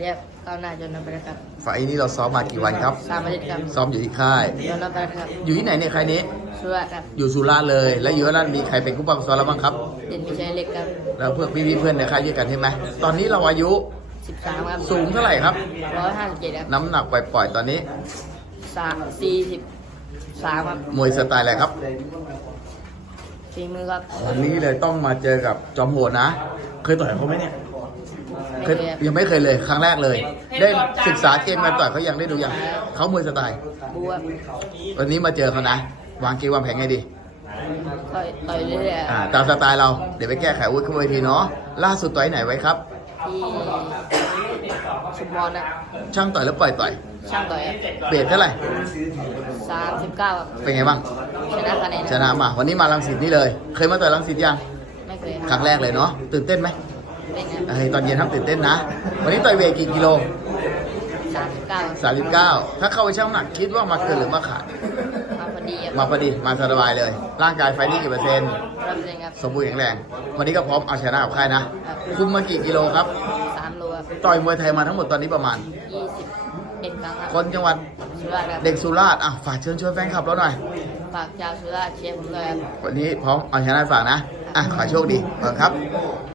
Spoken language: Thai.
เรียกก้าวหน้าจนนำไปนะครับไฟล์นี้เราซ้อมมากี่วันครับ สามอาทิตย์ครับซ้อมอยู่ที่ค่ายจนนำไปนะครับอยู่ที่ไหนเนี่ยใครนี้สุราษฎร์ครับอยู่สุราษฎร์เลย แล้วอยู่สุราษฎร์มีใครเป็นผู้ปังซ้อมแล้วบ้างครับ เด่นมีชัยเล็กครับแล้วเพื่อนพี่ๆเพื่อนในค่ายเยอะกันใช่ไหมตอนนี้เราอายุสิบสามครับสูงเท่าไหร่ครับ ร้อยห้าสิบเจ็ดครับน้ำหนักปล่อยๆตอนนี้ สามสี่สิบสามครับมวยสไตล์อะไรครับฝีมือครับ วันนี้เลยต้องมาเจอกับจอมโหดนะ เคยต่อยเขาไหมเนี่ยไม่ เคเคยยครับยังไม่เคยเลยครั้งแรกเลย ได้ศึกษาเกมการต่อยเขายังได้ดูยังเขามวยสไตล์บูครับวันนี้มาเจอเขานะ วางเกมวางแผนไงดีต่อยต่อยเรื่อยๆคอ่ารับตามสไตล์เราเดี๋ยวไปแก้ไขอาวุ้ยขึ้นเวทีเนาะล่าสุดต่อยไหนไว้ครับที่ชุมพรนะช่างต่อยแล้วปล่อยต่อย ช่างต่อยครับเบรเท่าไหร่สามสิบเก้าครับเป็นไงบ้างชนะคะแนนชนะมาวันนี้มาลังสิตนี่เลย เคยมาต่อยลังสิตยังไม่เคยครั้งแรกเลยเนาะตื่นเต้นไหม เป็นไงเฮ้ยตอนเย็นทำตื่นเต้นนะ วันนี้ต่อยเวทกี่กิโลสามสิบเก้า39ถ้าเข้าไปช่างน้ำหนักคิดว่ามาเกินหรือมาขาด มาพอดีครับมาพอดีมาสบายเลย ร่างกายไฟนี่กี่เปอร์เซ็นต์รับเซ็นครับสมบูรณ์แข็งแรง วันนี้ก็พร้อมเอาชนะกับค่ายนะครับคุมมากี่กิโลครับสามโลครับต่อยมวยไทยมาทั้งหมดตอนนี้ประมาณยี่สิบเอ็ดครั้งครับคนจังหวัดสุราษฎร์ครับเด็กสุราษฎร์อะฝากเชิญชวนแฟนคลับเราหน่อยฝากชาวสุราษฎร์เชียร์ผมด้วยครับวันนี้พร้อมเอาชนะฝากนะอะขอให้โชคดีขอบคุณครับ